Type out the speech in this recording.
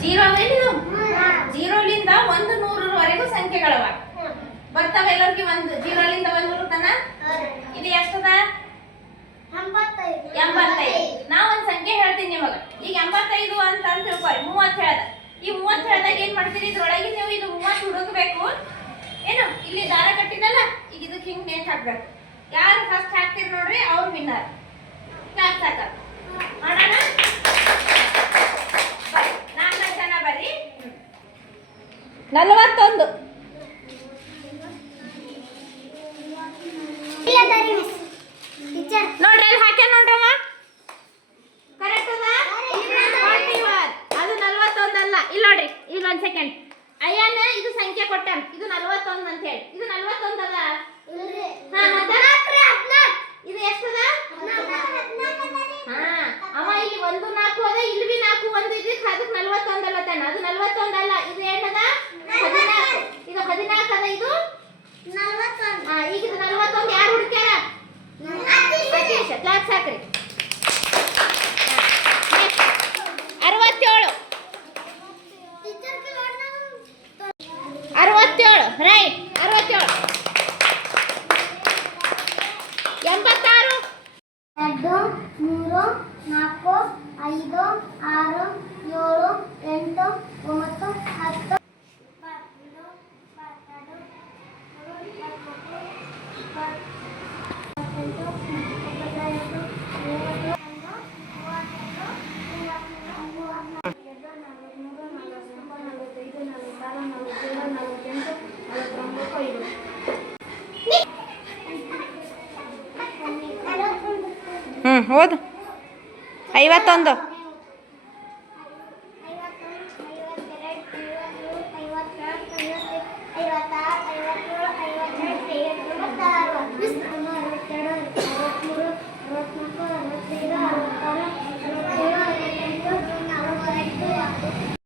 Zero ಜೀರೋಲಿಂದ 100ರವರೆಗೂ ಸಂಖ್ಯೆಗಳವ ಬರ್ತಾವ ಎಲ್ಲರಿಗೆ. ಒಂದು ಜೀರೋಲಿಂದ 100 ತನ ಇದು ಎಷ್ಟದ? 85. ನಾ ಒಂದು ಸಂಖ್ಯೆ ಹೇಳ್ತೀನಿ ನಿಮಗೆ. ಈಗ 85 ಅಂತ ತಿಳ್ಕೊಳ್ಳಿ. 30 ಹೇಳ್ದ. ಈ 30 ಹೇಳ್ದಾಗ ಏನ್ ಮಾಡ್ತೀರಿ? ಇದ್ರೊಳಗೆ ನೀವು ಇದು 30 ಹುಡುಕಬೇಕು. ಏನು ಇಲ್ಲಿ ದಾರ ಕಟ್ಟಿದಲ್ಲ, ಈಗ ಇದಕ್ಕೆ ಹಿಂಗ್ ನೇತ್ ಹಾಕ್ಬೇಕು. ಯಾರು ಫಸ್ಟ್ ಹಾಕ್ತೀರಿ ನೋಡ್ರಿ ಅವ್ರು ವಿನ್ನರ್. ಕ್ಲಾಸ್ ಹಾಕ ಮಾಡೋಣ. 4 ಜನ ಬರ್ರಿ. 41 ನೋಡ್ರಿ ಅಲ್ಲಿ ಹಾಕ್ಯ ನೋಡ್ರಮ್ಮ. ಕರೆಕ್ಟ್ ಅದ? 41. ಅದು 41 ಅಲ್ಲ. ಇಲ್ಲಿ ನೋಡ್ರಿ, ಈಗ ಒಂದ್ ಸೆಕೆಂಡ್. ಅಯ್ಯನ ಇದು ಸಂಖ್ಯೆ ಕೊಟ್ಟಾನ, ಇದು 41 ಅಂತ ಹೇಳಿ. ಇದು 41 ಅದ? ಇದು ಎಷ್ಟದ? ಅವ ಇಲ್ಲಿ 1 4 ಅದ, ಇಲ್ಲಿ ಬಿ 4 1 ಇದಕ್ಕೆ ಅದಕ್ಕೆ 41 ಅಲ್ಲ ತಾನ. ಅದು 41 ಅಲ್ಲ. ಇದು ಏನದ? 14. ಇದು 14 ಅದ. ಇದು 41. ಈಗ ಇದು 41 ಯಾರು ಹುಡುಕ್ಯಾರ? ಕ್ಲಾಸ್ ಹಾಕ್ರಿ. 67. 67 ರೈಟ್. 67. 86. 2 3 4 5 6 7 8 9 10 ಓದು. 51. 52 53 54